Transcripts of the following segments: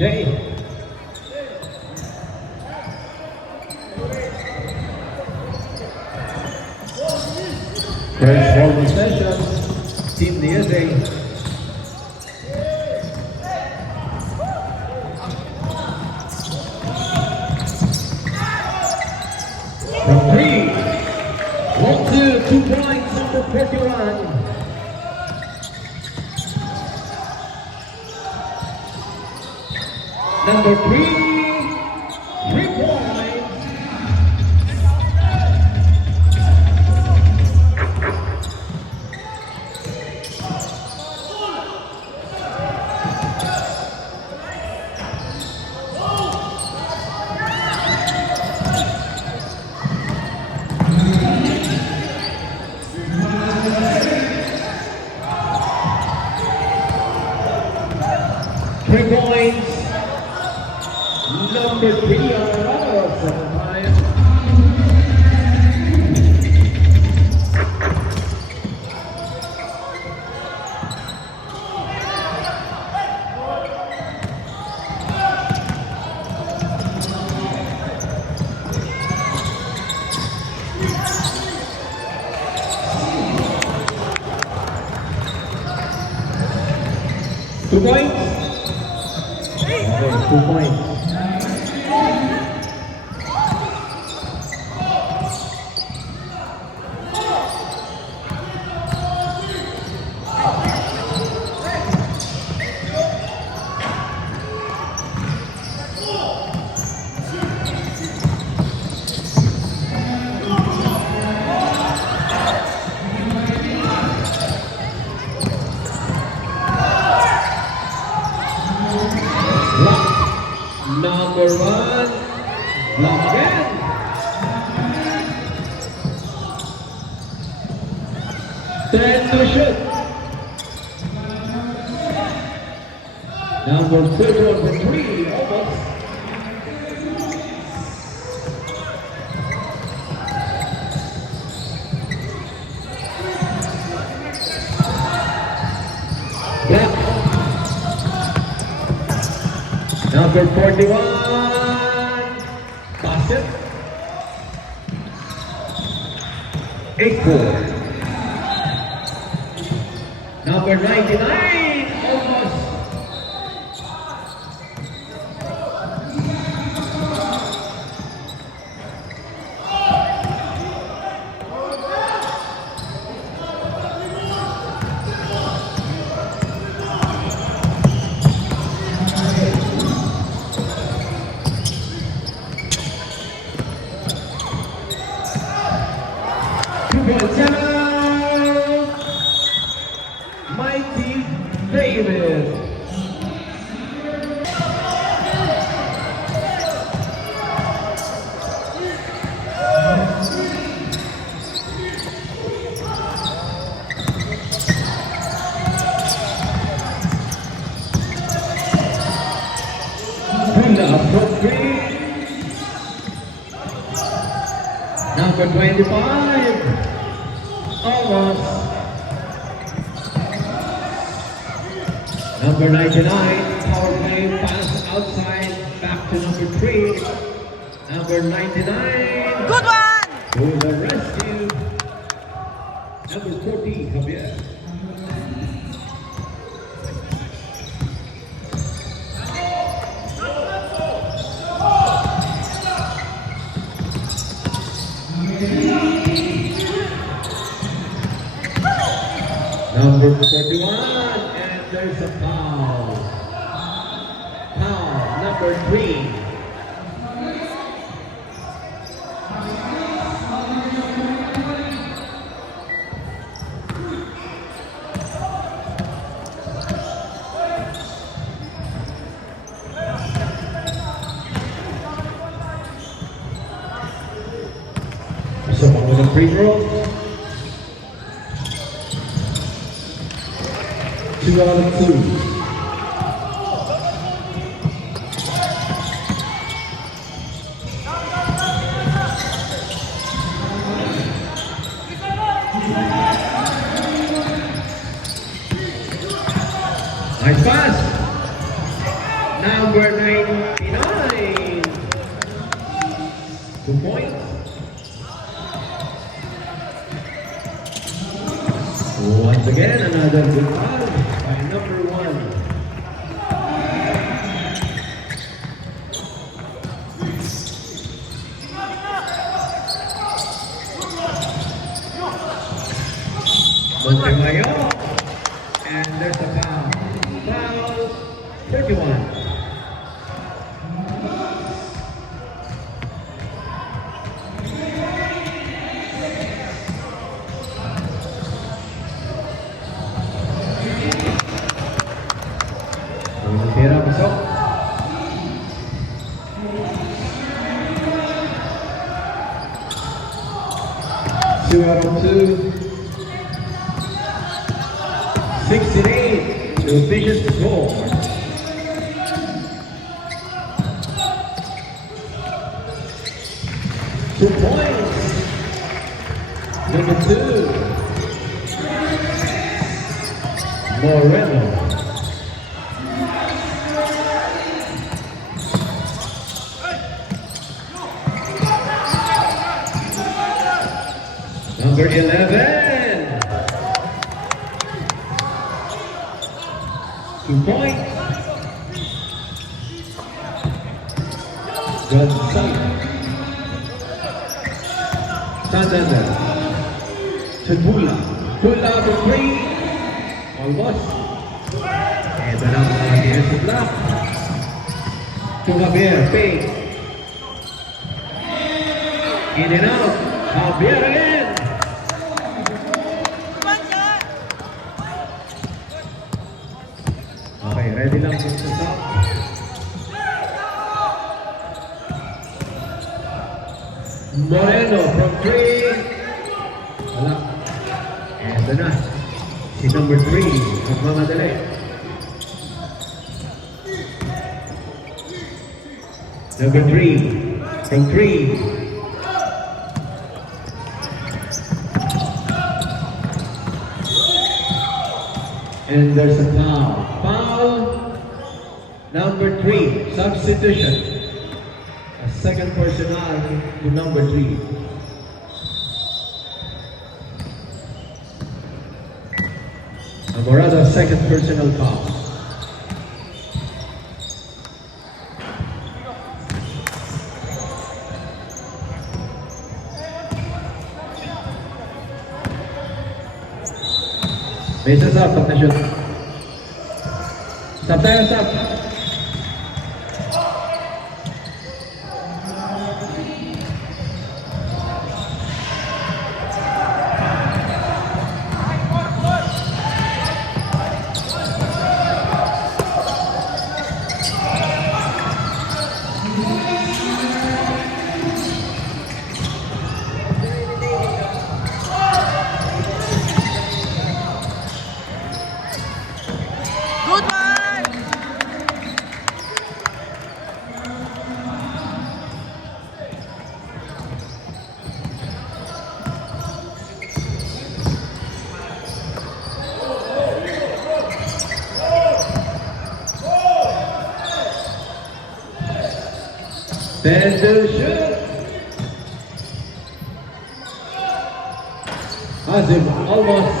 Okay. First ball possession, Team USA. From 3, 1-2, 2 points, number 41. Number 3, 3 points. Number 3 on the runner, 7 times. Two points. Okay, 2 points. Number 1, block again. Then to shoot. Number 31 for 3, almost. Yeah. Number 41, basket. 8-4. Number 99, almost. Mighty David. From 3, number 25, almost. Number 99, power play, pass outside, back to number 3. Number 99. Good one! To the rescue. Number 14, Javier. Number 41, and there's a foul. Foul, number 3. Someone with a free throw. 2 out of 2. Nice pass. Number 99. 2 points. Once again, another good foul by number 1. Montemayor, and there's a foul. Foul 31. Tira pasok. Two out of two. 68, the biggest score. Two points. Number 2. Moreno. Number 11. 2 points. Gonzalez. Santander. Cebula. Pula for 3. Almost. And then ang defensive block. To Javier. Fake. In and out. Javier again. Okay, ready lang po sa top. Moreno from 3. Wala. And na. Si number 3. Nagmamadali. Number 3. From 3. And there's a foul. Foul number 3. Substitution. A second personal to number 3. Amorado, second personal foul. May sasab, pag na-shoot. Stop tayo, stop. Then to shoot. Azim almost.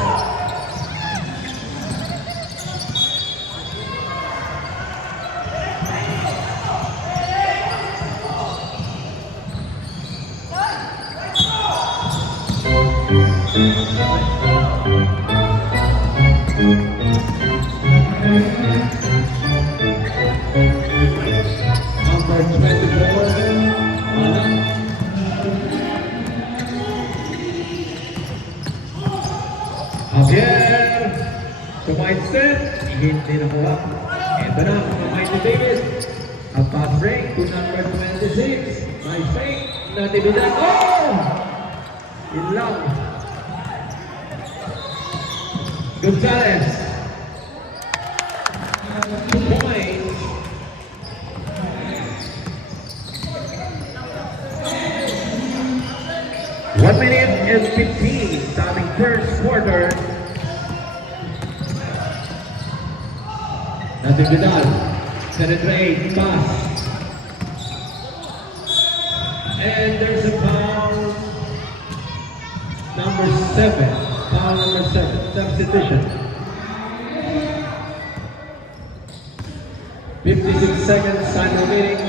Number 24. Javier, to my set, hindi nakuha. Ito na, Mighty Davis. A pass break to number 26. Nice fake, Natividad. Oh! Yun lang. Gonzalez. 2 points. One minute and 15, starting first quarter. Natividad. Penetrate, pass. And there's a foul. Number 7. Foul number 7. Substitution. 56 seconds, time remaining.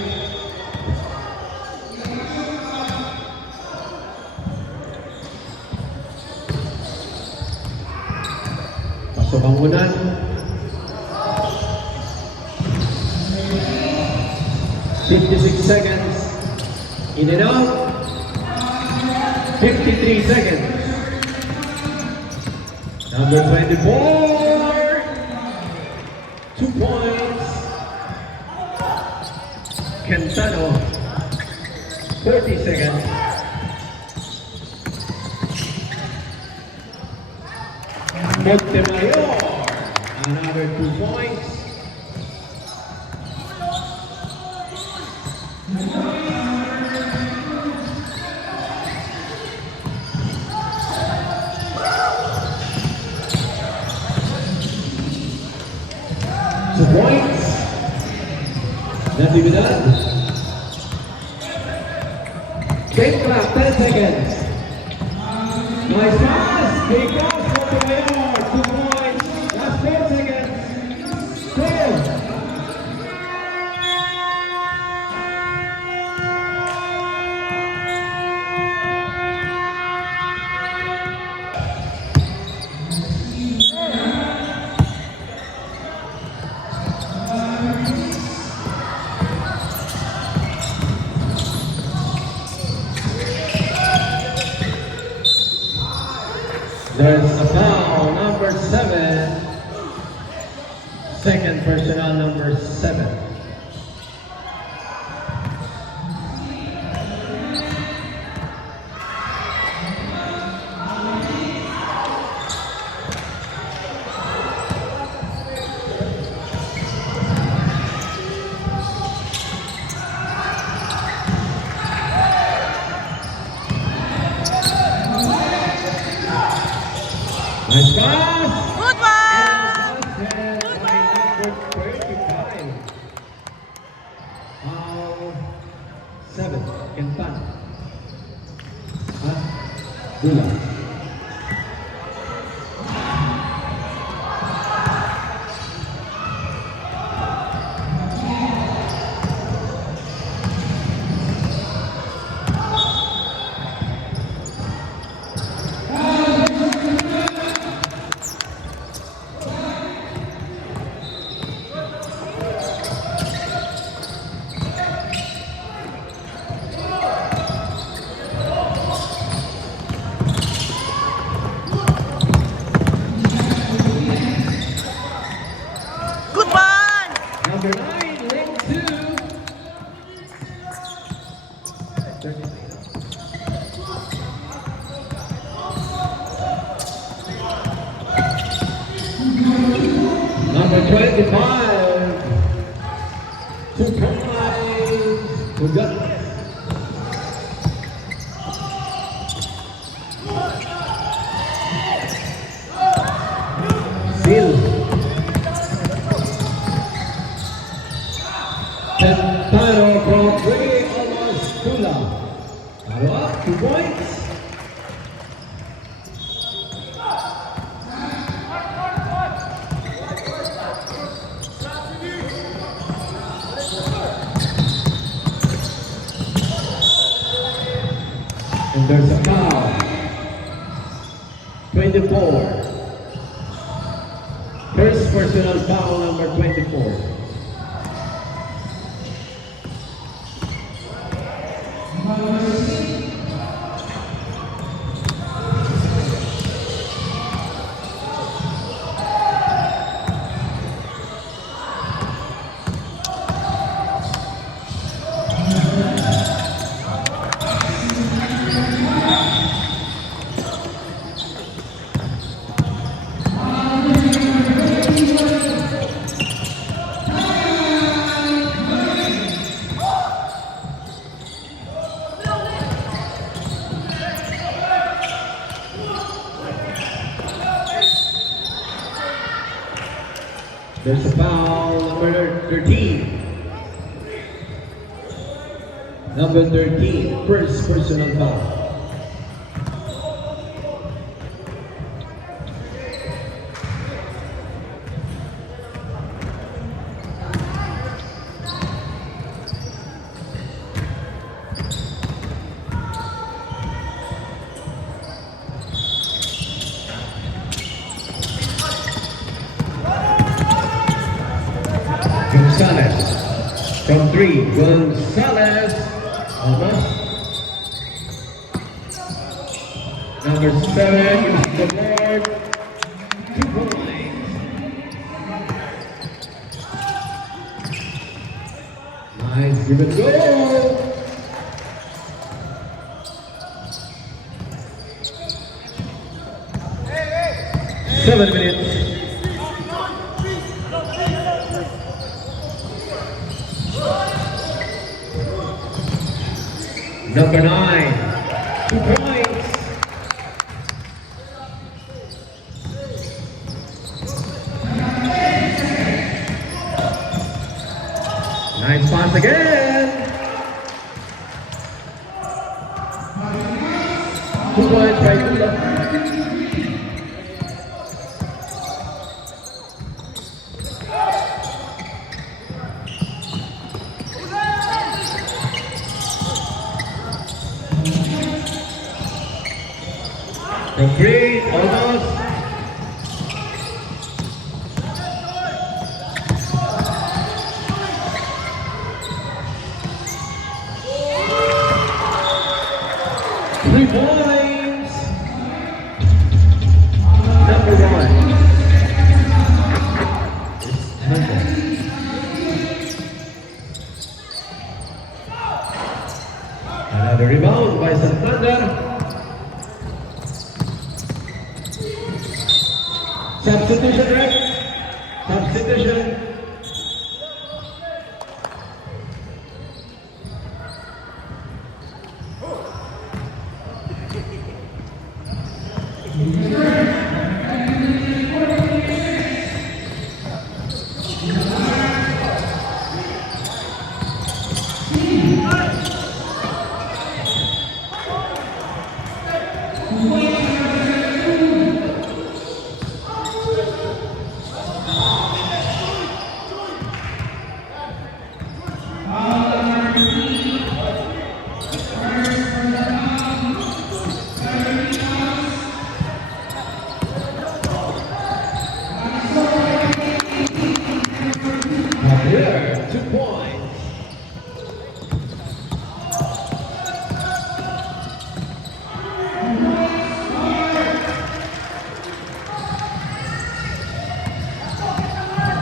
Pasok ang unan. 56 seconds. In and out. 53 seconds. Number 24. 2 points. Quintano. 40 seconds. Montemayor. Another 2 points. Points. Natividad. Game clock, 10 seconds. Nice pass. Big pass for Montemayor. 2 points. Last 4 seconds. Score. There's a foul, number 7. Second personal, number 7. Nice pass! Good one! Good by number 35. Foul 7. Quintana. Dula. Number 9, ring 2. Number 25. 2 points. Ugat. Bill. Quintano from Ray Almazcula. Follow up, 2 points. And there's a foul. 24. First personal foul, number 24. There's a foul, number 13. Number 13, first personal foul. Gonzalez from 3. Gonzalez almost. Number 7 is the board. 2 points. Nice, give it go. Seven minutes. Number 9, 2 points. Nice pass again. 2 points by Tula. From 3, almost. Three points. Number 1. It's number. Another rebound by Santander. Substitution, right? Substitution. Here, 2 points.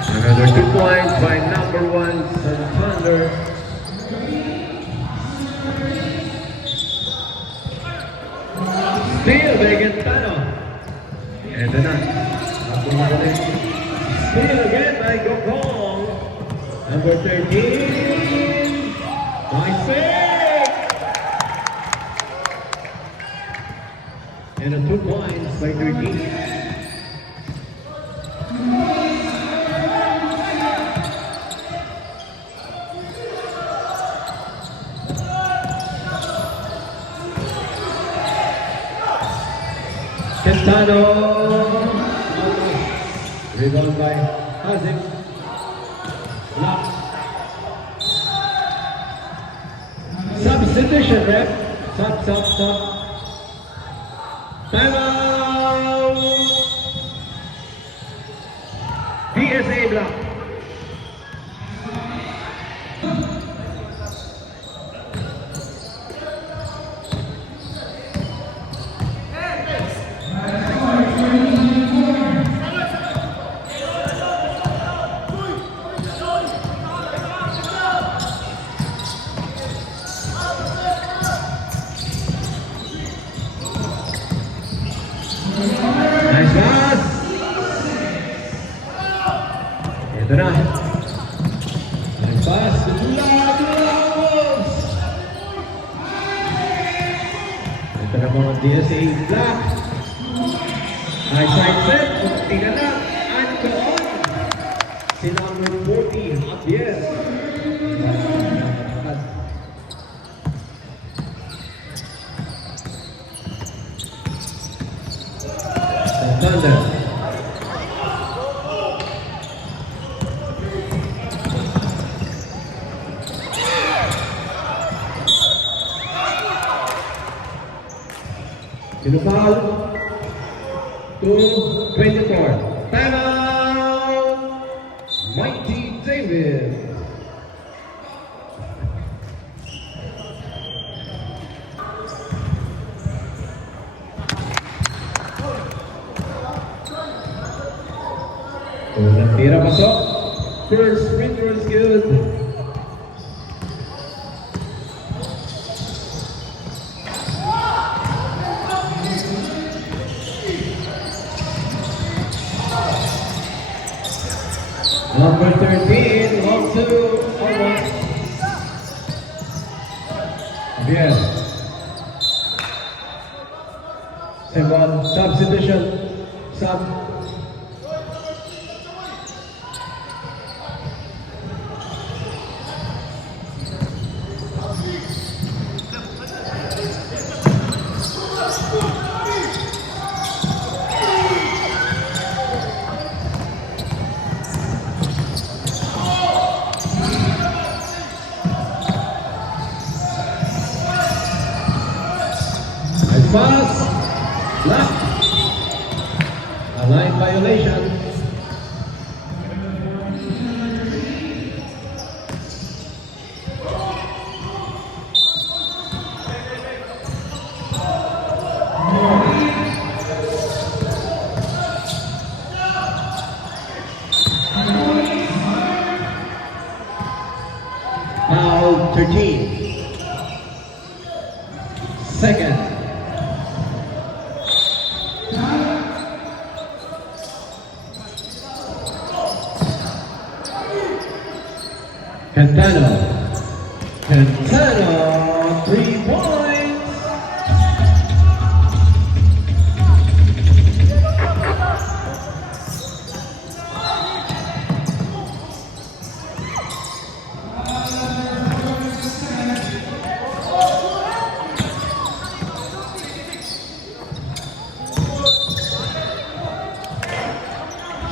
Another 2 points by number 1, Santander. Steal by Gentano. Ito na. Steal again by Gokong. Number 13. Nice save. And a 2 points by 13. Quintano. Rebound by Hazik. Lock. Substitution, ref. Stop. Time out. PSA block. Nice pass. Ito na. Nice pass. Ito na mga DSA block. Nice side set. Tingnan na. And go on. ni Javier. Thunder. Sinupal. 2:24. Time out! Mighty David. Unang tira pasok. First free throw is good. Number 13, long two, almost. Again. Second substitution. Sub. Pass. Block. A line violation. Foul 13. Second. Cantano, 3 points.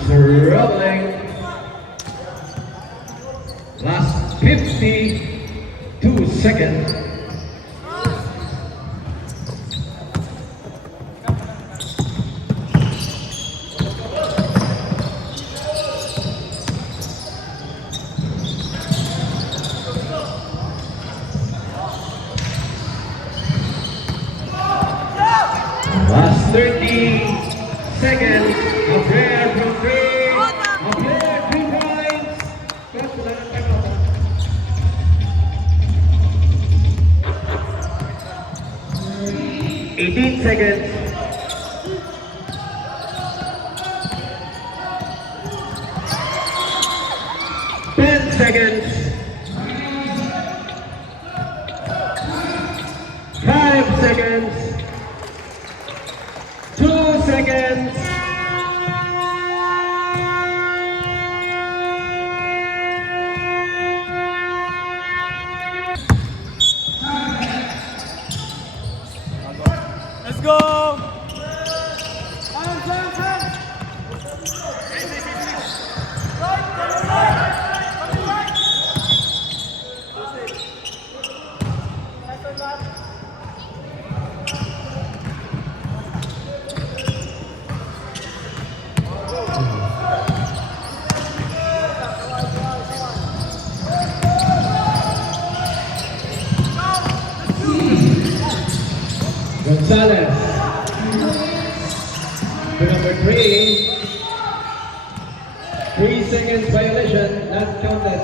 Dribbling. Last 52 seconds. Last 30 seconds. Javier from three. Javier, 2 points. That's the last time out. 18 seconds. 10 seconds. 5 seconds. 2 seconds. Let's go! Gonzalez. To number 3. 3 seconds violation, not counted.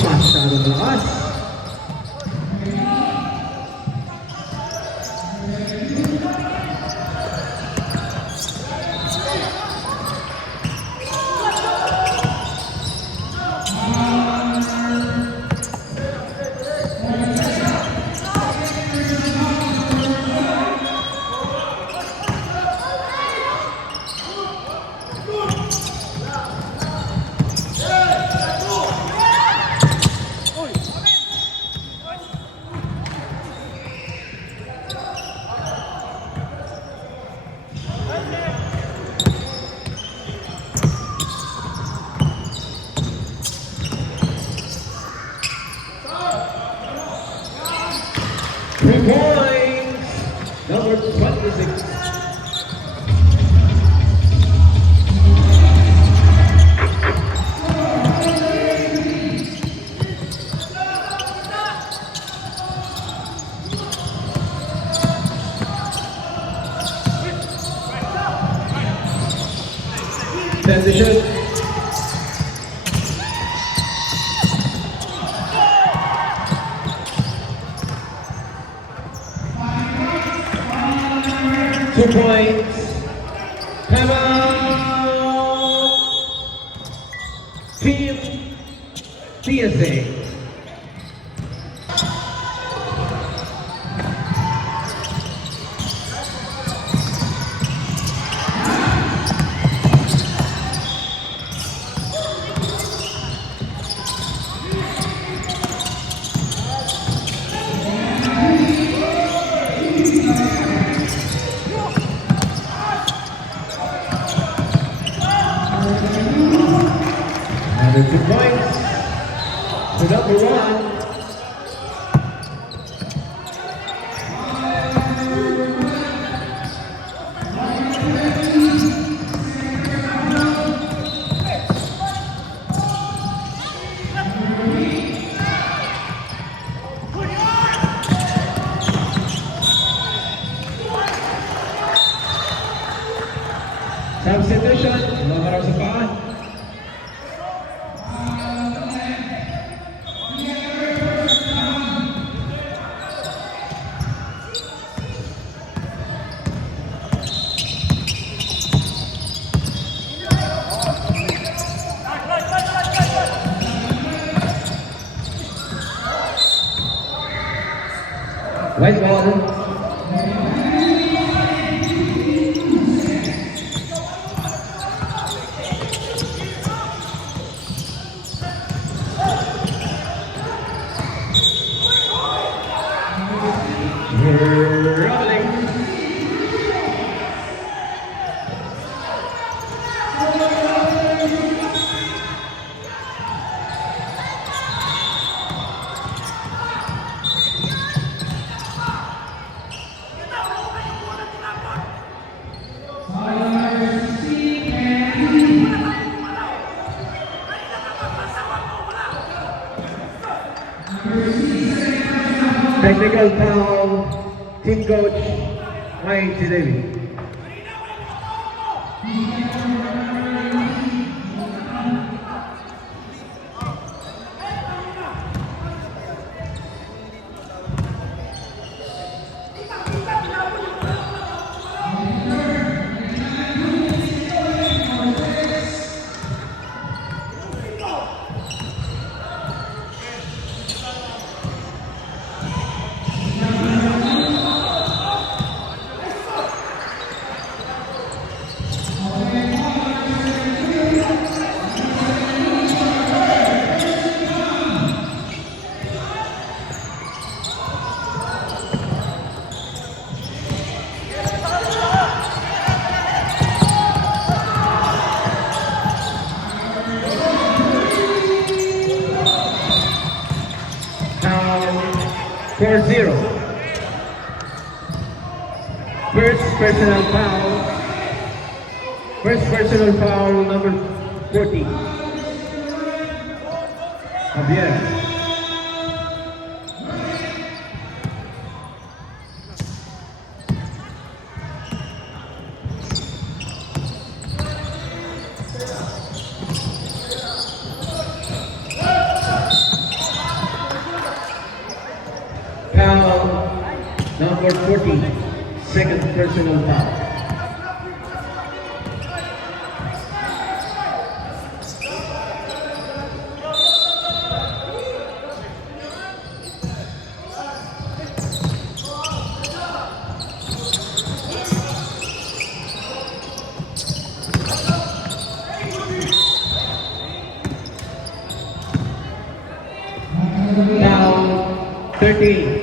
Masyadong lakas. Set to shoot. Two points. Come on. Team TSA. Another 2 points to number 1. Substitution, lumaraw sa paa. White ball. Rolling. Technical foul, team coach Mike Chidevi. Now 4-0. First personal foul. First personal foul number 40. Javier. Foul number 40, second personal foul. Now 13.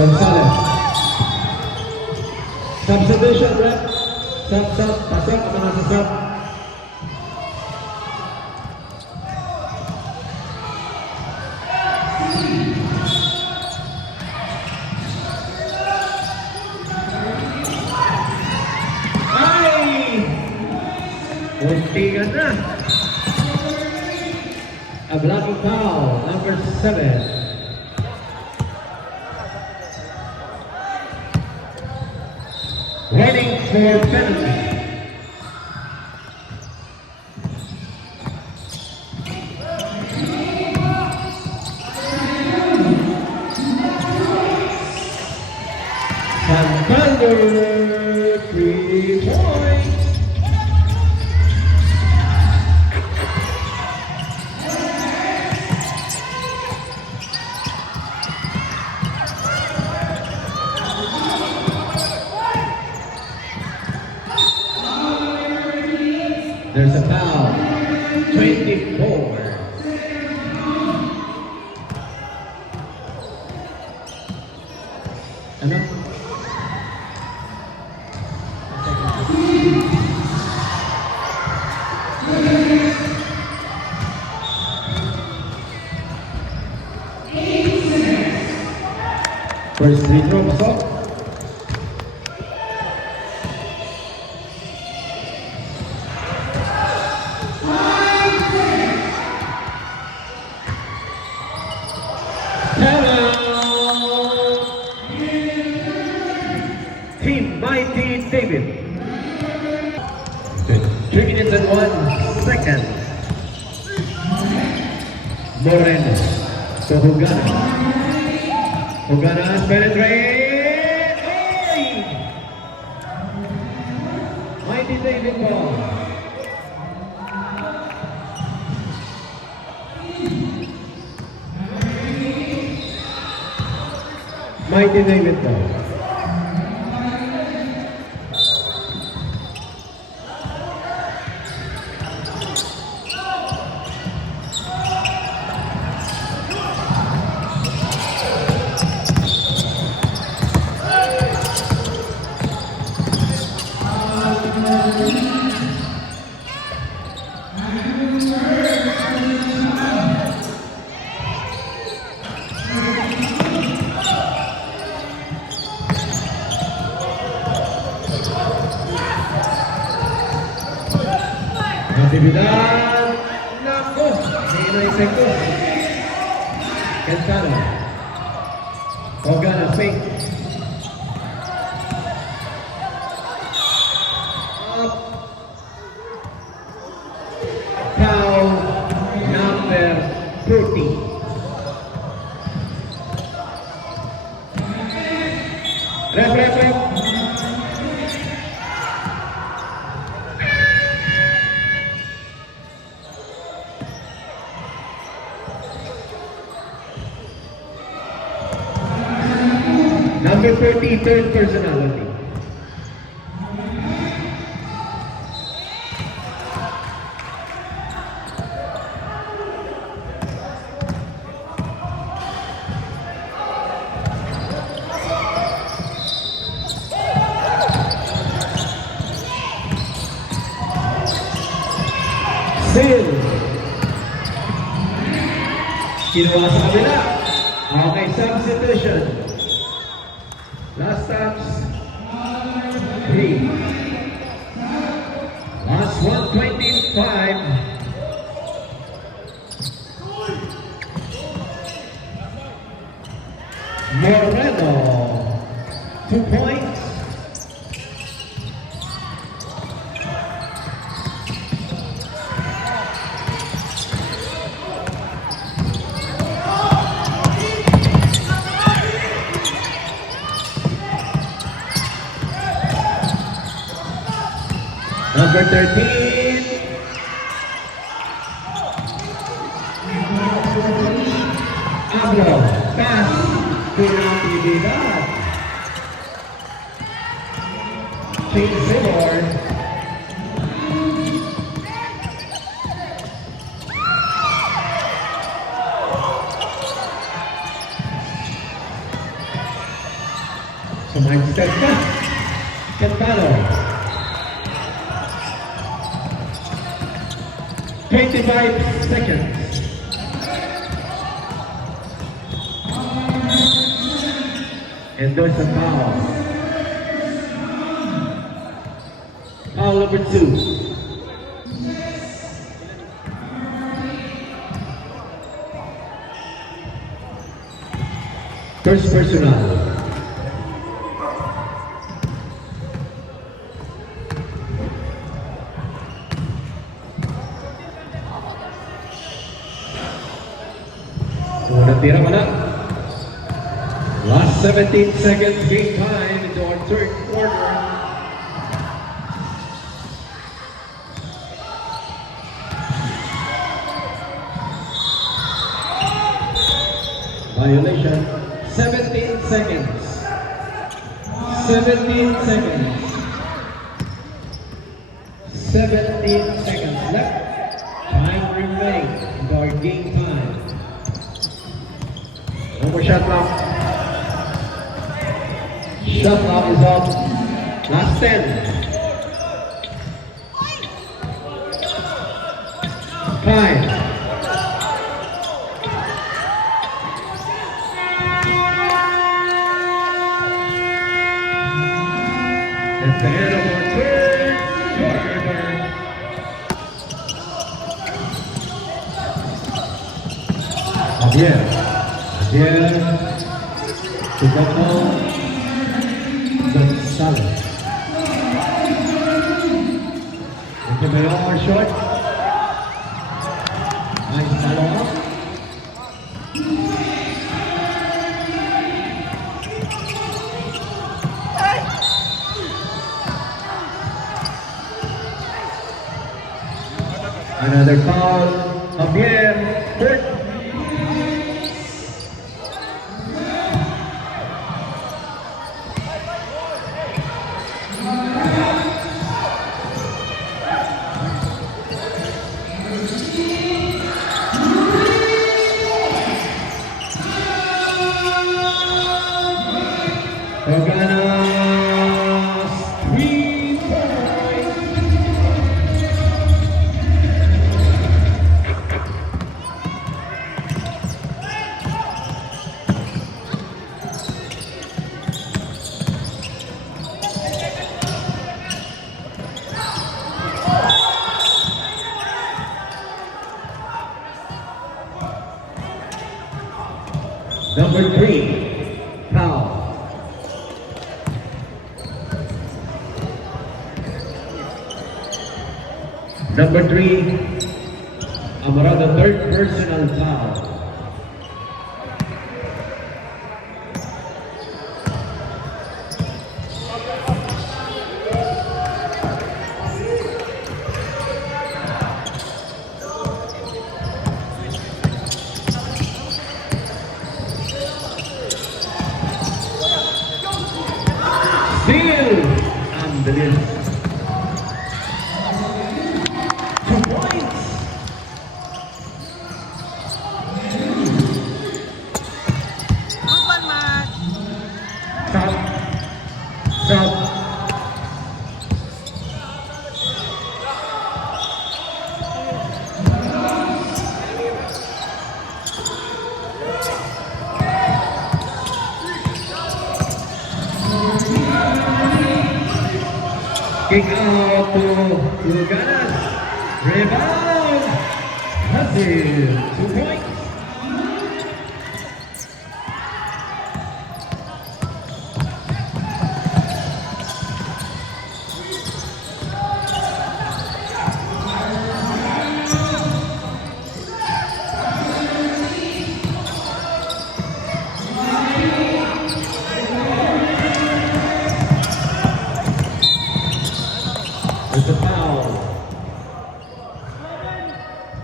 Gonzalez. Substitution, rep. Sub. Pasok ang mga sasab. Ay! Untingan na. A blocking foul, number 7. Waiting for penalty. Santander, 3 points. There's a foul. 24. Ano? First free throw, pasok. Team Mighty David. 3 minutes and 1 second. Moreno. So Hugana. Hugana has penetrated. Oy! Mighty David ball. Mighty David ball. Natividad. Nako. Nino Iseco. Quintana. Hogana fake. Up. Foul number 30. Ref. Number 30, third personality. Sil. Kinuha sa kabila. Okay, substitution. Last stops 3. Last 125. Moreno, 2 points. Number 13. Agro, pass to Natividad. Shane Seymour. 25 seconds. And there's a foul. Foul number 2. First personal. Unang tira wala. Last 17 seconds game time into our third quarter. Violation. 17 seconds. 17 seconds. 17 seconds left. Time remaining into our game time. Over shot clock. Shot clock is up. Last 10. 5. At the end of our third quarter. Javier to Gonzalez. Montemayor short. Nice follow up. Another foul. Javier Hurt. Organas 3 points. Number 3, foul. Number 3, Amarada, third personal foul. Steal! Unbelievable. 2 points. Good one, Mark. Stop. Stop. Kick out to Organas. Rebound. Hazil. 2 points. There's a foul.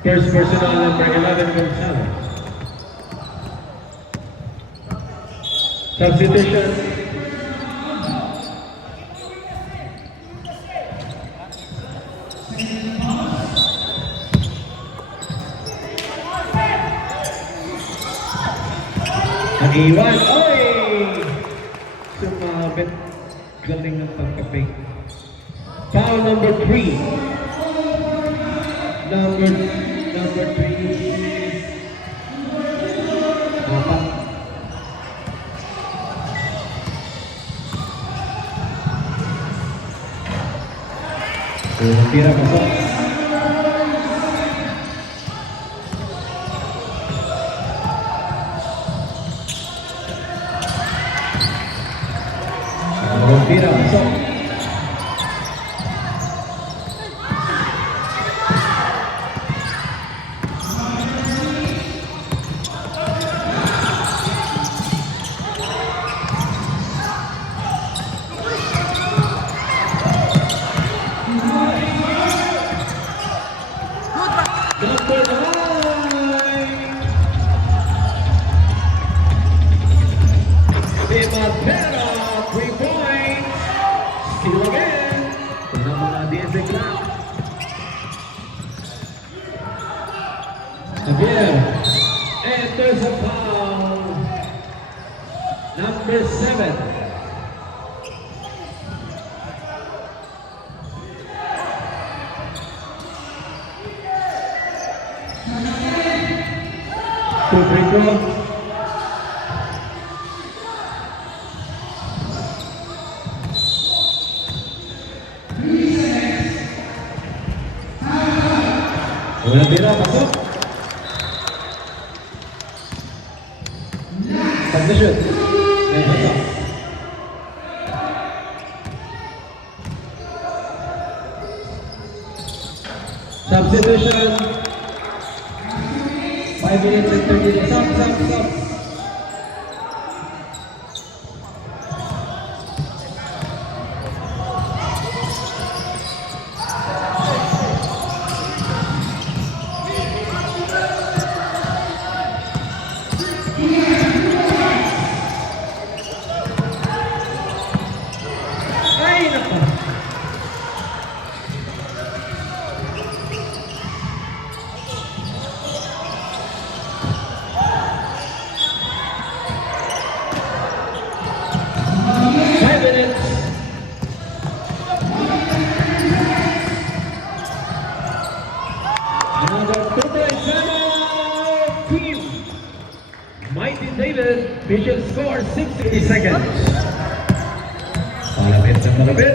First personal number 11, Gonzalez. Substitution. Nag-iwan. Oy! Sumabit. Galing ng pagkaping. Foul number 3. Number 3. Apat. Tira pasok. Tira pasok. Number 9. Primavera, 3 points. Steal again. Tingnan mo nga din sa clock. Javier. And there's a foul. Number 7. Two free throw. Una tira, pasok. Submission. May pasok. Substitution. 5 minutes and 30 seconds. Stop. Ay, nako. Another 2.7 team. Mighty David, official score 60 seconds. Malapit na malapit.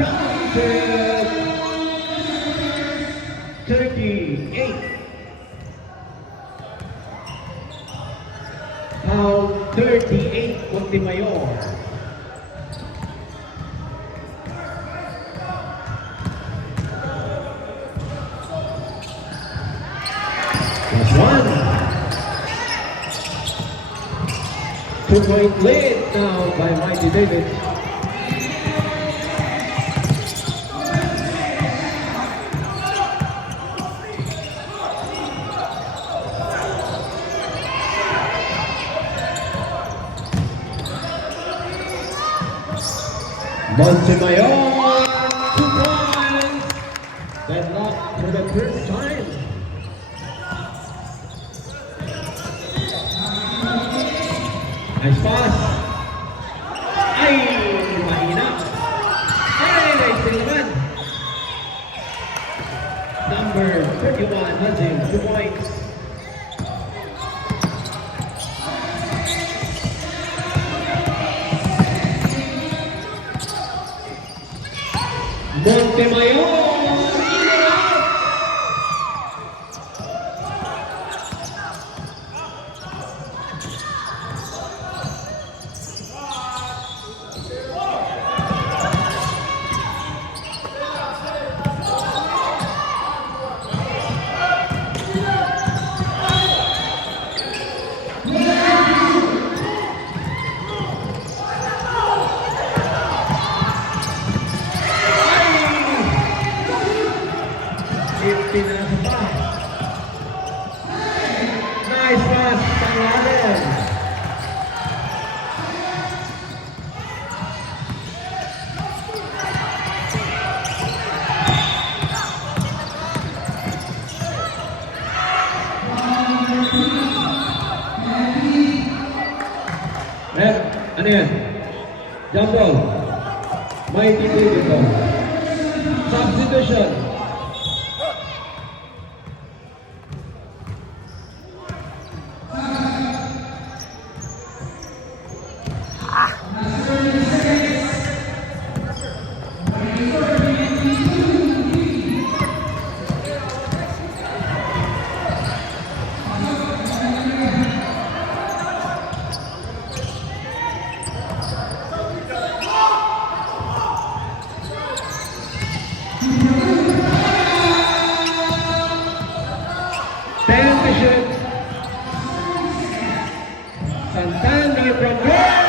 Counted 38. Foul 38 Montemayor. Plus one. 2-point lead now by Mighty David. Montemayor, 2 points. Deadlock for the first time. Nice pass. Ay, mahina. Ay, nice naman. Number 31, Nazim, 2 points. Montemayor, in and out. yan. Jump ball. Mighty David ball. Substitution. Bishop Santana from goal!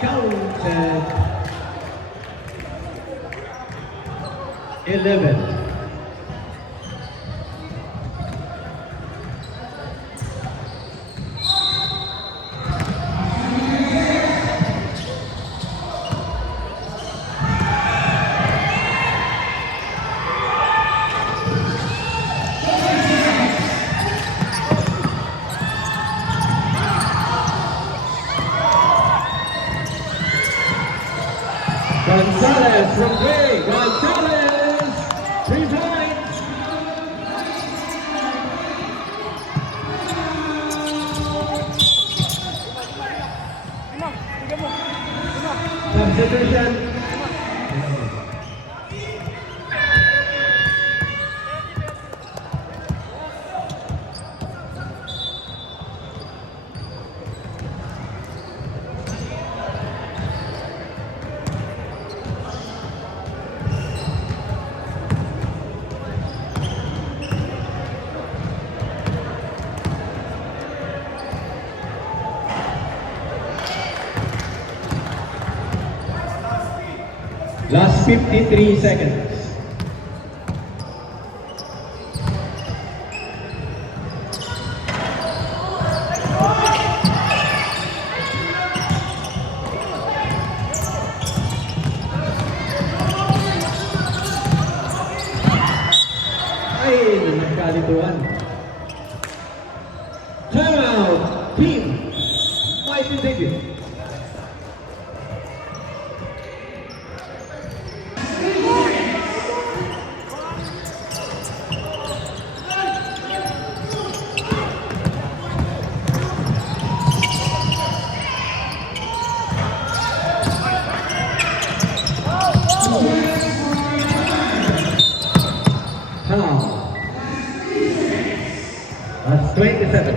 Counted 11. Gonzalez from three. Gonzalez, 3 points. Substitution. Last 53 seconds. Ay, nagkalituan. Timeout, team. Mighty David. Foul. That's 27.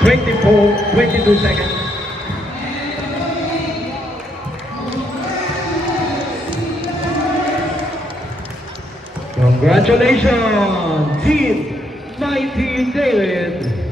Twenty-four, 22 seconds. Congratulations, Team Mighty David.